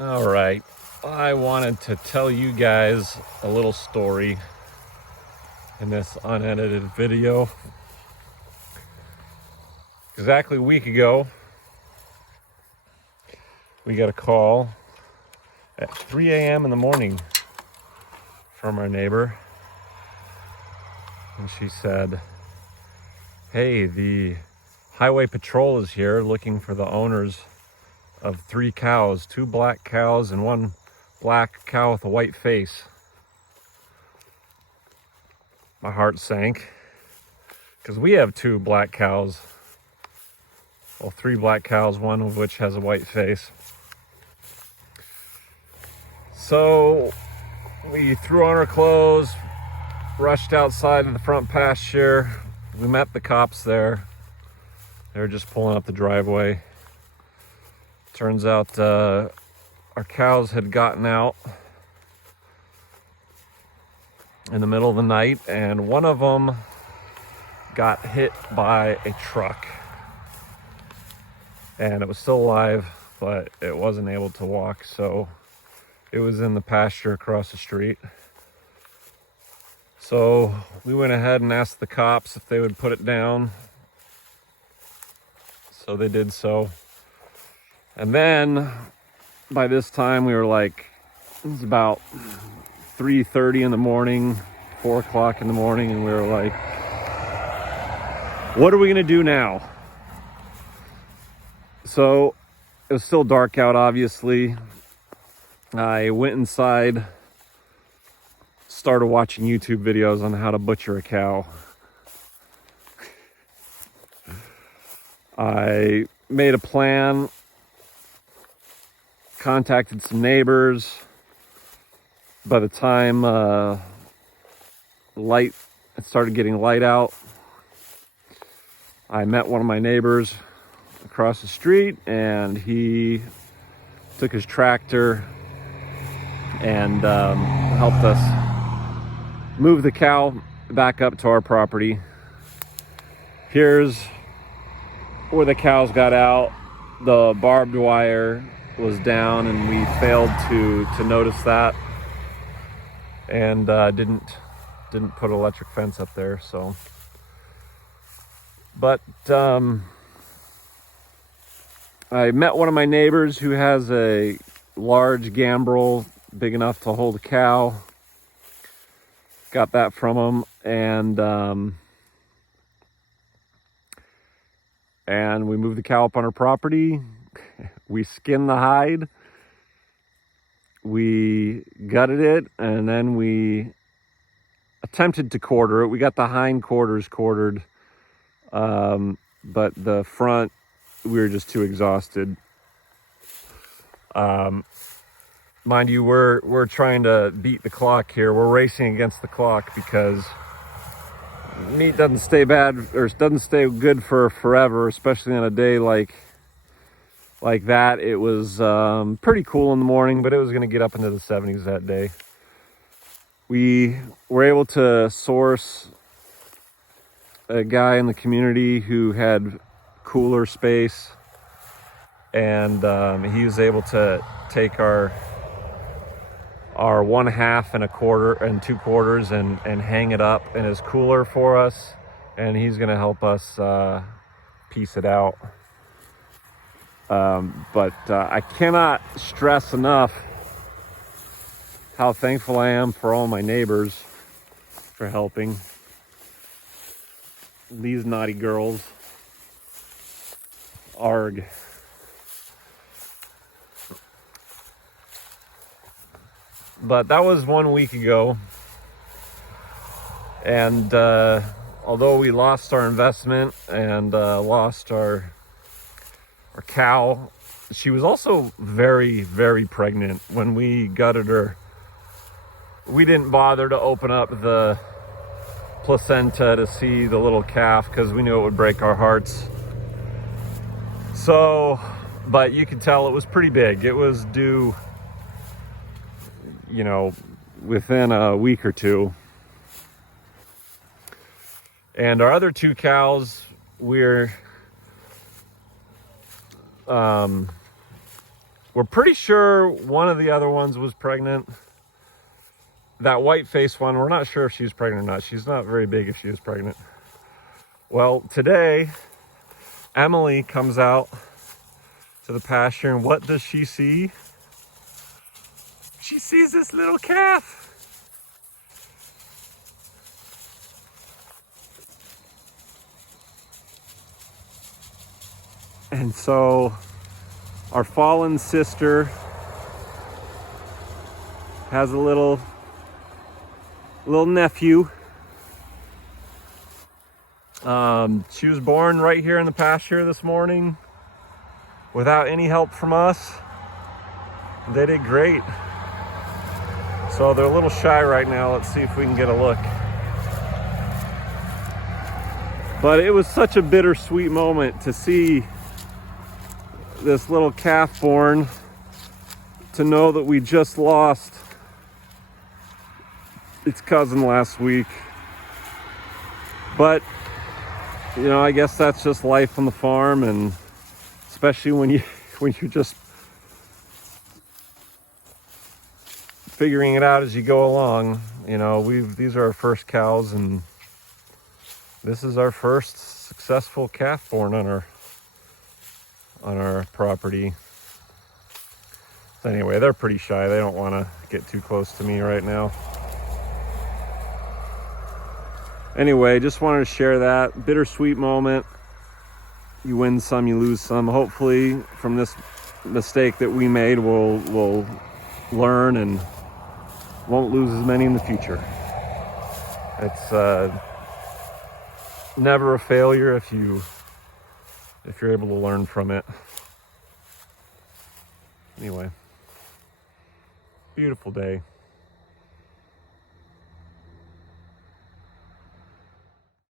All right, I wanted to tell you guys a little story in this unedited video. Exactly a week ago, we got a call at 3 a.m. in the morning from our neighbor. And she said, "Hey, the highway patrol is here looking for the owners of 3 cows, 2 black cows and 1 black cow with a white face." My heart sank because we have 2 black cows. Well, 3 black cows, 1 of which has a white face. So we threw on our clothes, rushed outside in the front pasture. We met the cops there. They were just pulling up the driveway. Turns out our cows had gotten out in the middle of the night, and one of them got hit by a truck. And it was still alive, but it wasn't able to walk, so it was in the pasture across the street. So we went ahead and asked the cops if they would put it down. So they did so. And then by this time we were like, it was about 3:30 in the morning, 4 o'clock in the morning, and we were like, what are we gonna do now? So it was still dark out, obviously. I went inside, started watching YouTube videos on how to butcher a cow. I made a plan, contacted some neighbors. By the time it started getting light out, I met one of my neighbors across the street, and he took his tractor and helped us move the cow back up to our property. Here's where the cows got out. The barbed wire was down, and we failed to notice that, and didn't put an electric fence up there. So, but I met one of my neighbors who has a large gambrel big enough to hold a cow. Got that from him, and we moved the cow up on our property. We skinned the hide, we gutted it, and then we attempted to quarter it. We got the hind quarters quartered, but the front, we were just too exhausted. Mind you, we're trying to beat the clock here. We're racing against the clock because meat doesn't stay bad, or doesn't stay good for forever, especially on a day like that. It was pretty cool in the morning, but it was going to get up into the 70s that day. We were able to source a guy in the community who had cooler space, and he was able to take our 1/2 and 1/4 and 2/4 and hang it up in his cooler for us, and he's going to help us piece it out. But I cannot stress enough how thankful I am for all my neighbors for helping. These naughty girls. Arg. But that was 1 week ago. And although we lost our investment and lost our cow, she was also very, very pregnant. When we gutted her, we didn't bother to open up the placenta to see the little calf because we knew it would break our hearts. So, but you could tell it was pretty big. It was due, within a week or two. And our other 2 cows, we're We're pretty sure one of the other ones was pregnant. That white-faced one, we're not sure if she's pregnant or not. She's not very big if she is pregnant. Well, today, Emily comes out to the pasture, and what does she see? She sees this little calf. And so our fallen sister has a little nephew. She was born right here in the pasture this morning without any help from us. They did great. So they're a little shy right now. Let's see if we can get a look. But it was such a bittersweet moment to see this little calf born, to know that we just lost its cousin last week. But you know, I guess that's just life on the farm, and especially when you're just figuring it out as you go along. You know, these are our first cows, and this is our first successful calf born on our property. So anyway, they're pretty shy. They don't want to get too close to me right now. Anyway, just wanted to share that bittersweet moment. You win some, you lose some. Hopefully from this mistake that we made, we'll learn and won't lose as many in the future. It's never a failure if you're able to learn from it. Anyway, beautiful day.